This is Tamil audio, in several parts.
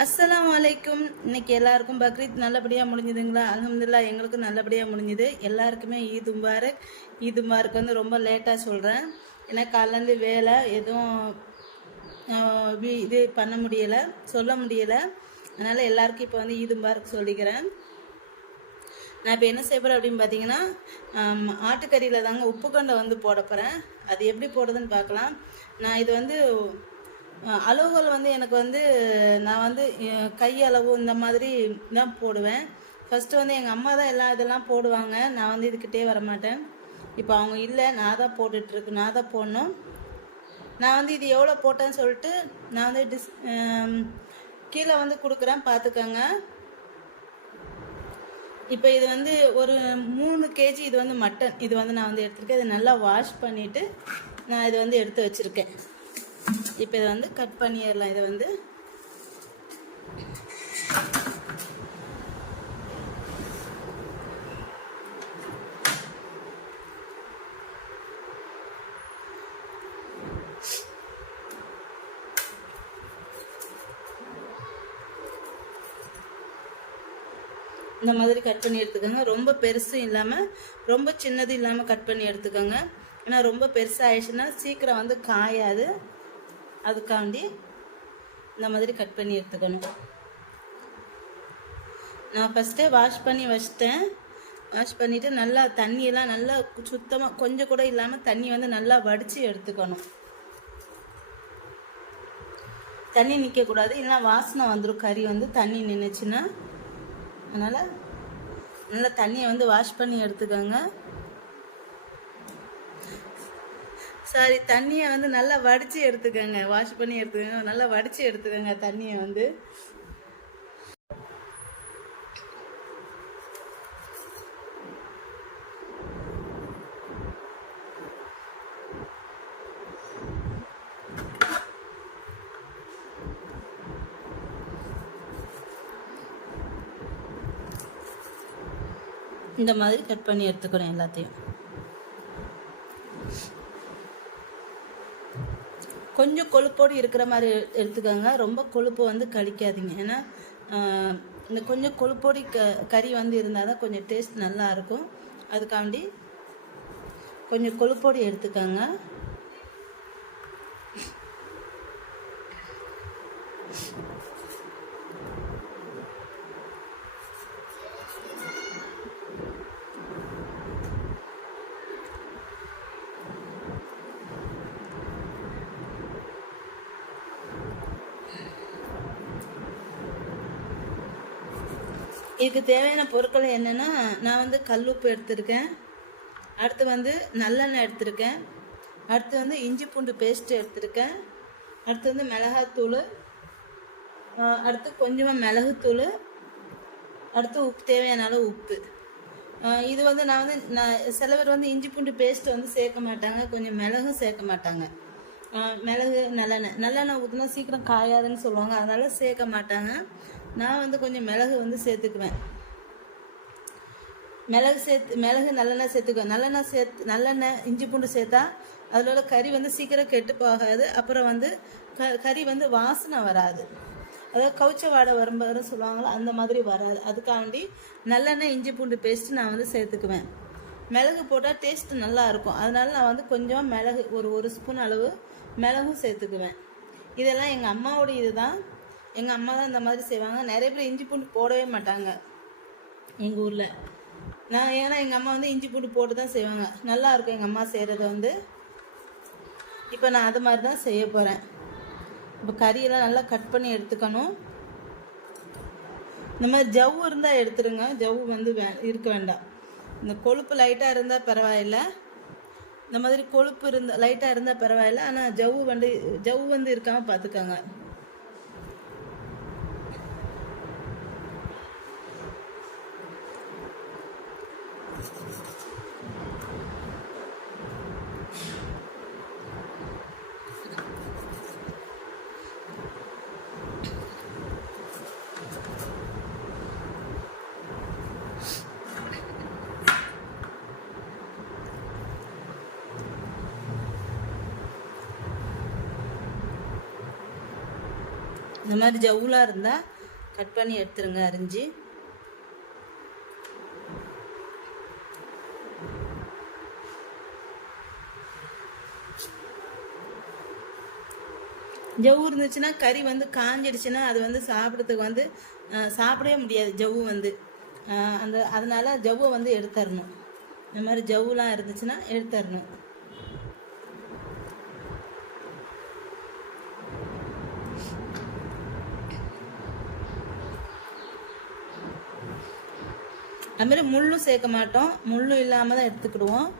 அஸ்ஸலாமு அலைக்கும். இன்னைக்கு எல்லாருக்கும் பக்ரீத் நல்லபடியாக முடிஞ்சுதுங்களா? அல்ஹம்துலில்லாஹ் எங்களுக்கும் நல்லபடியாக முடிஞ்சுது. எல்லாருக்குமே ஈத் முபாரக். ஈத் முபாரக் வந்து ரொம்ப லேட்டாக சொல்கிறேன். ஏன்னா காலையிலேருந்து வேலை எதுவும் இது பண்ண முடியலை, சொல்ல முடியலை. அதனால் எல்லாருக்கும் இப்போ வந்து ஈத் முபாரக் சொல்லிக்கிறேன். நான் இப்போ என்ன செய்ய போகிறேன் அப்படின்னு பார்த்தீங்கன்னா, ஆட்டுக்கறியில் தாங்க உப்புக்கொண்டை வந்து போட போகிறேன். அது எப்படி போடுறதுன்னு பார்க்கலாம். நான் இது வந்து அளவுகள் வந்து எனக்கு வந்து நான் வந்து கை அளவு இந்த மாதிரி தான் போடுவேன். ஃபஸ்ட்டு வந்து எங்கள் அம்மா தான் இதெல்லாம் போடுவாங்க. நான் வந்து இதுக்கிட்டே வரமாட்டேன். இப்போ அவங்க இல்லை, நான் தான் போட்டுட்ருக்கு, நான் தான் போடணும். நான் வந்து இது எவ்வளோ போட்டேன்னு சொல்லிட்டு நான் வந்து கீழே வந்து கொடுக்குறேன், பார்த்துக்கோங்க. இப்போ இது வந்து ஒரு 3 கேஜி இது வந்து மட்டன். இது வந்து நான் வந்து எடுத்துருக்கேன். இதை நல்லா வாஷ் பண்ணிவிட்டு நான் இது வந்து எடுத்து வச்சுருக்கேன். இப்போ இதை வந்து கட் பண்ணிடலாம். இதை வந்து இந்த மாதிரி கட் பண்ணி எடுத்துக்கோங்க. ரொம்ப பெருசும் இல்லாமல் ரொம்ப சின்னதும் இல்லாமல் கட் பண்ணி எடுத்துக்கோங்க. ஏன்னா ரொம்ப பெருசாகிடுச்சுன்னா சீக்கிரம் வந்து காயாது. அதுக்காண்டி இந்த மாதிரி கட் பண்ணி எடுத்துக்கணும். நான் ஃபஸ்ட்டே வாஷ் பண்ணி வச்சிட்டேன். வாஷ் பண்ணிவிட்டு நல்லா தண்ணியெல்லாம் நல்லா சுத்தமாக கொஞ்சம் கூட இல்லாமல் தண்ணி வந்து நல்லா வடித்து எடுத்துக்கணும். தண்ணி நிற்கக்கூடாது, இல்லைன்னா வாசனை வந்துடும். கறி வந்து தண்ணி நின்றுச்சுன்னா. அதனால் நல்லா தண்ணியை வந்து வாஷ் பண்ணி எடுத்துக்கோங்க. சாரி, தண்ணியை வந்து நல்லா வடித்து எடுத்துக்கோங்க. வாஷ் பண்ணி எடுத்துக்கோங்க, நல்லா வடித்து எடுத்துக்கோங்க தண்ணியை வந்து. இந்த மாதிரி கட் பண்ணி எடுத்துக்கணும் எல்லாத்தையும். கொஞ்சம் கொழுப்போடு இருக்கிற மாதிரி எடுத்துக்கோங்க. ரொம்ப கொழுப்பு வந்து கடிக்காதீங்க. ஏன்னா இந்த கொஞ்சம் கொழுப்போடி கறி வந்து இருந்தால் தான் கொஞ்சம் டேஸ்ட் நல்லா இருக்கும். அதுக்காண்டி கொஞ்சம் கொழுப்போடு எடுத்துக்கோங்க. இதுக்கு தேவையான பொருட்கள் என்னென்னா, நான் வந்து கல்லுப்பு எடுத்திருக்கேன். அடுத்து வந்து நல்லெண்ணெய் எடுத்திருக்கேன். அடுத்து வந்து இஞ்சி பூண்டு பேஸ்ட்டு எடுத்திருக்கேன். அடுத்து வந்து மிளகாத்தூள், அடுத்து கொஞ்சமாக மிளகுத்தூள், அடுத்து உப்பு, தேவையான அளவு உப்பு. இது வந்து நான் சில பேர் வந்து இஞ்சி பூண்டு பேஸ்ட்டு வந்து சேர்க்க மாட்டாங்க, கொஞ்சம் மிளகும் சேர்க்க மாட்டாங்க. மிளகு நல்லெண்ணெய் ஊற்றினா சீக்கிரம் காயாதுன்னு சொல்லுவாங்க, அதனால் சேர்க்க மாட்டாங்க. நான் வந்து கொஞ்சம் மிளகு வந்து சேர்த்துக்குவேன். மிளகு நல்லெண்ணெய் சேர்த்துக்குவேன். நல்லெண்ணெய் இஞ்சி பூண்டு சேர்த்தா அதில் உள்ள கறி வந்து சீக்கிரம் கெட்டு போகாது. அப்புறம் வந்து கறி வந்து வாசனை வராது. அதாவது கவுச்ச வாடை வரும்போது சொல்லுவாங்களோ அந்த மாதிரி வராது. அதுக்காண்டி நல்லெண்ணெய் இஞ்சி பூண்டு பேஸ்ட்டு நான் வந்து சேர்த்துக்குவேன். மிளகு போட்டால் டேஸ்ட்டு நல்லா இருக்கும். அதனால நான் வந்து கொஞ்சம் மிளகு ஒரு ஸ்பூன் அளவு மிளகும் சேர்த்துக்குவேன். இதெல்லாம் எங்கள் அம்மாவோட இதுதான். எங்கள் அம்மா தான் இந்த மாதிரி செய்வாங்க. நிறைய பேர் இஞ்சி பூண்டு போடவே மாட்டாங்க எங்கள் ஊரில். ஏன்னா எங்கள் அம்மா வந்து இஞ்சி பூண்டு போட்டு தான் செய்வாங்க. நல்லாயிருக்கும் எங்கள் அம்மா செய்கிறது வந்து. இப்போ நான் அது மாதிரி தான் செய்ய போகிறேன். இப்போ கறியெல்லாம் நல்லா கட் பண்ணி எடுத்துக்கணும். இந்த மாதிரி ஜவ்வு இருந்தால் எடுத்துருங்க. ஜவ்வு வந்து இருக்க வேண்டாம். இந்த கொழுப்பு லைட்டாக இருந்தால் பரவாயில்ல. இந்த மாதிரி கொழுப்பு லைட்டாக இருந்தால் பரவாயில்ல. ஆனால் ஜவ்வு வந்து இருக்காமல் பார்த்துக்கோங்க. இந்த மாதிரி ஜவுலாக இருந்தால் கட் பண்ணி எடுத்துருங்க அரிஞ்சு. ஜவ்வு இருந்துச்சுன்னா கறி வந்து காஞ்சிடுச்சுன்னா அது வந்து சாப்பிட்றதுக்கு வந்து சாப்பிடவே முடியாது. ஜவ்வு வந்து அதனால ஜவ்வை வந்து எடுத்துடணும். இந்த மாதிரி ஜவ்வுலாம் இருந்துச்சுன்னா எடுத்துடணும். அதுமாரி முள்ளும் சேர்க்க மாட்டோம், முள்ளும் இல்லாமல் தான் எடுத்துக்கிடுவோம்.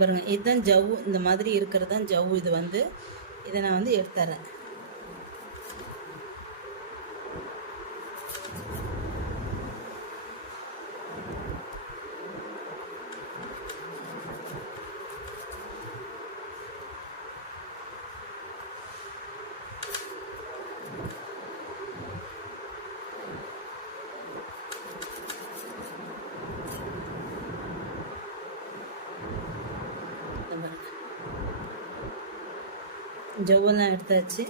பாருங்க, இதுதான் ஜவ்வு. இந்த மாதிரி இருக்கிறது தான் ஜவ்வு. இது வந்து இதை நான் வந்து எடுத்துறேன். ஜவ்வெல்லாம் எடுத்தாச்சு.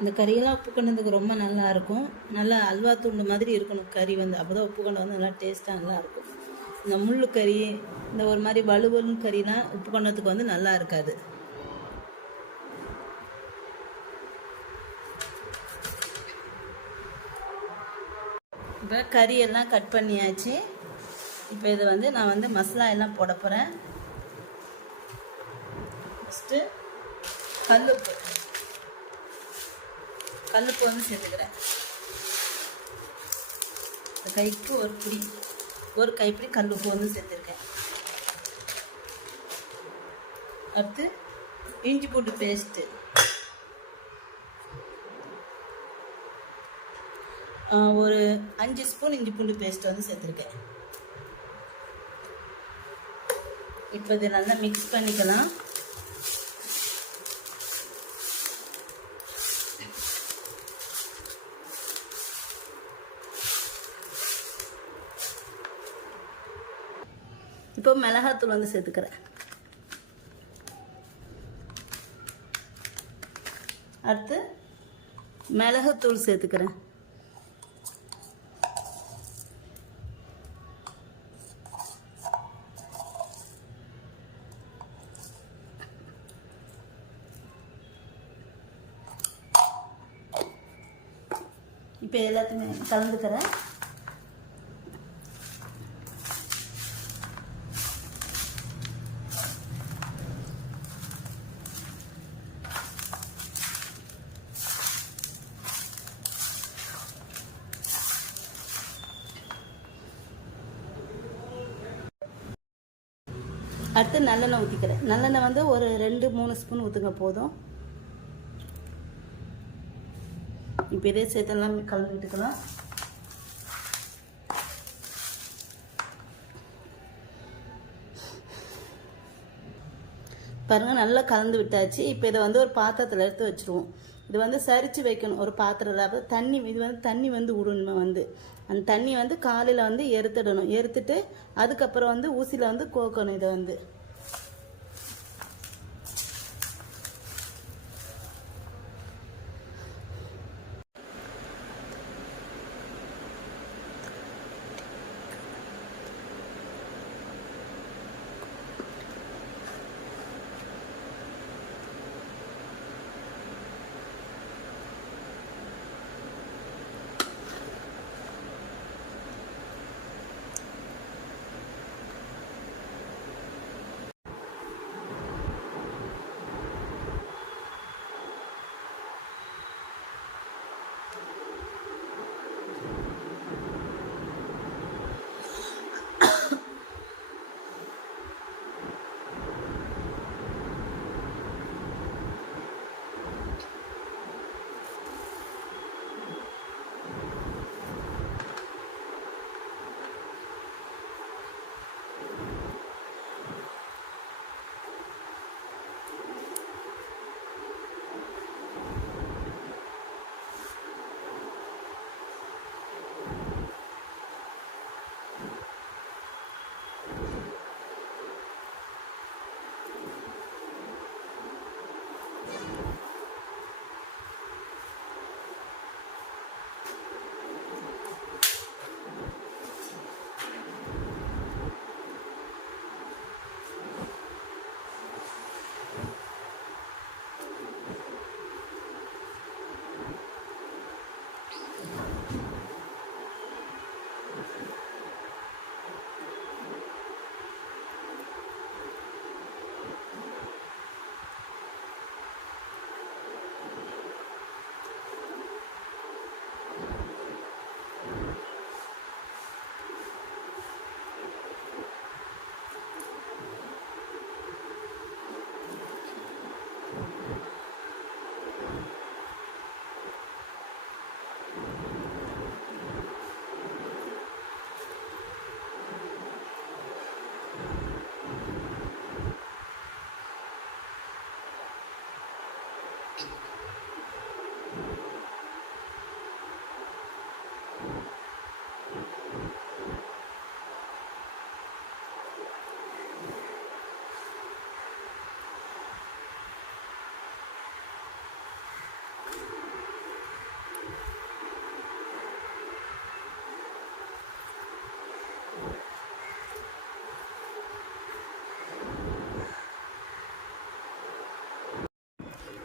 இந்த கறியெல்லாம் உப்பு கொண்டதுக்கு ரொம்ப நல்லா இருக்கும். நல்லா அல்வா துண்டு மாதிரி இருக்கணும் கறி வந்து. அப்போ தான் உப்பு கொண்டு வந்து நல்லா டேஸ்ட்டாக நல்லாயிருக்கும். இந்த முள்ளு கறி, இந்த ஒரு மாதிரி வலுவலும் கறிலாம் உப்பு கொண்டதுக்கு வந்து நல்லா இருக்காது. இப்போ கறியெல்லாம் கட் பண்ணியாச்சு. இப்போ இதை வந்து நான் வந்து மசாலா எல்லாம் போட போகிறேன். ஃபஸ்ட்டு கல்லுப்பு வந்து சேர்த்துக்கிறேன். கைக்கு ஒரு கைப்பிடி கல்லுப்பு வந்து சேர்த்துருக்கேன். அடுத்து இஞ்சி பூண்டு பேஸ்ட்டு ஒரு 5 ஸ்பூன் இஞ்சி பூண்டு பேஸ்ட் வந்து சேர்த்துருக்கேன். இப்போ இதை நல்லா மிக்ஸ் பண்ணிக்கலாம். இப்போ மிளகாத்தூள் வந்து சேர்த்துக்கிறேன். அடுத்து மிளகுத்தூள் சேர்த்துக்கிறேன். இப்போ எல்லாத்தையுமே கலந்துக்கிறேன். அடுத்து நல்லெண்ணெய் ஊற்றிக்கிறேன். நல்லெண்ணெய் வந்து ஒரு 2-3 ஸ்பூன் ஊற்றுங்க போதும். இப்போ இதே சேர்த்தெல்லாம் கலந்து விட்டுக்கலாம். பாருங்கள், நல்லா கலந்து விட்டாச்சு. இப்போ இதை வந்து ஒரு பாத்திரத்தில் எடுத்து வச்சுருவோம். இது வந்து சரித்து வைக்கணும் ஒரு பாத்திரத்தில். தண்ணி இது வந்து தண்ணி வந்து விடணும். வந்து அந்த தண்ணி வந்து காலையில் வந்து எடுத்துடணும். எடுத்துட்டு அதுக்கப்புறம் வந்து ஊசியில் வந்து கோக்கணும். இதை வந்து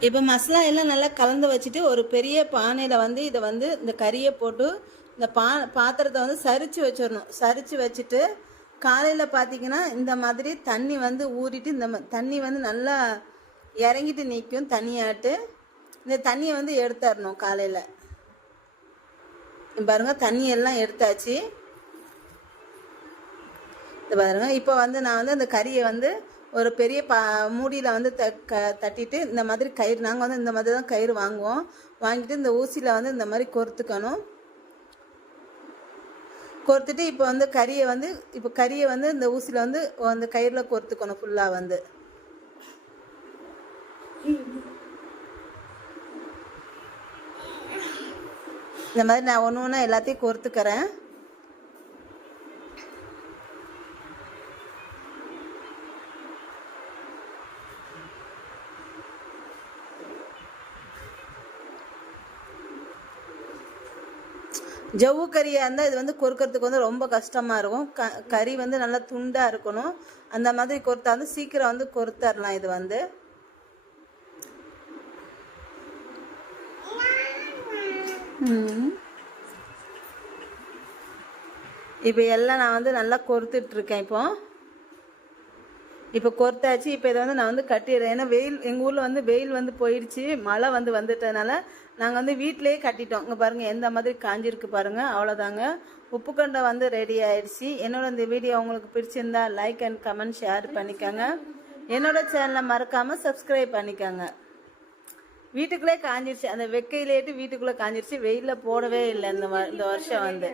இப்போ மசாலா எல்லாம் நல்லா கலந்து வச்சுட்டு ஒரு பெரிய பானையில் வந்து இதை வந்து இந்த கறியை போட்டு இந்த பாத்திரத்தை வந்து சரித்து வச்சிடணும். சரித்து வச்சுட்டு காலையில் பார்த்தீங்கன்னா இந்த மாதிரி தண்ணி வந்து ஊறிட்டு இந்த தண்ணி வந்து நல்லா இறங்கிட்டு நிற்கும் தண்ணியாட்டு. இந்த தண்ணியை வந்து எடுத்துடணும் காலையில். பாருங்க தண்ணி எல்லாம் எடுத்தாச்சு. இது பாருங்க. இப்போ வந்து நான் வந்து அந்த கறியை வந்து ஒரு பெரிய மூடியில் வந்து தட்டிட்டு இந்த மாதிரி கயிறு, நாங்கள் வந்து இந்த மாதிரி தான் கயிறு வாங்குவோம். வாங்கிட்டு இந்த ஊசியில் வந்து இந்த மாதிரி கோர்த்துக்கணும். கோர்த்துட்டு இப்போ வந்து கறியை வந்து இந்த ஊசியில் வந்து அந்த கயிறில் கோர்த்துக்கணும் ஃபுல்லாக வந்து. இந்த மாதிரி நான் ஒன்று ஒன்றா எல்லாத்தையும் கோர்த்துக்கிறேன். ஜவ்வு கறியாக இருந்தால் இது வந்து கொறுக்கிறதுக்கு வந்து ரொம்ப கஷ்டமாக இருக்கும். கறி வந்து நல்லா துண்டாக இருக்கணும். அந்த மாதிரி கொறுத்தா வந்து சீக்கிரம் வந்து கொறுத்தரலாம். இது வந்து இப்போ எல்லாம் நான் வந்து நல்லா கொறுத்துட்ருக்கேன். இப்போ கொறுத்தாச்சு. இப்போ இதை வந்து நான் வந்து கட்டிடுறேன். ஏன்னா வெயில், எங்கள் ஊரில் வந்து வெயில் வந்து போயிடுச்சு, மழை வந்து வந்துட்டதுனால நாங்கள் வந்து வீட்டிலேயே கட்டிட்டோம். இங்கே பாருங்கள் எந்த மாதிரி காஞ்சிருக்கு பாருங்கள். அவ்வளோதாங்க, உப்புக்கண்டை வந்து ரெடி ஆயிடுச்சு. என்னோட இந்த வீடியோ உங்களுக்கு பிடிச்சிருந்தா லைக் அண்ட் கமெண்ட் ஷேர் பண்ணிக்கோங்க. என்னோட சேனலை மறக்காமல் சப்ஸ்கிரைப் பண்ணிக்கோங்க. வீட்டுக்குள்ளே காஞ்சிருச்சு, அந்த வெக்கையிலேட்டு வீட்டுக்குள்ளே காஞ்சிருச்சு. வெயிலில் போடவே இல்லை இந்த வருஷம் வந்து.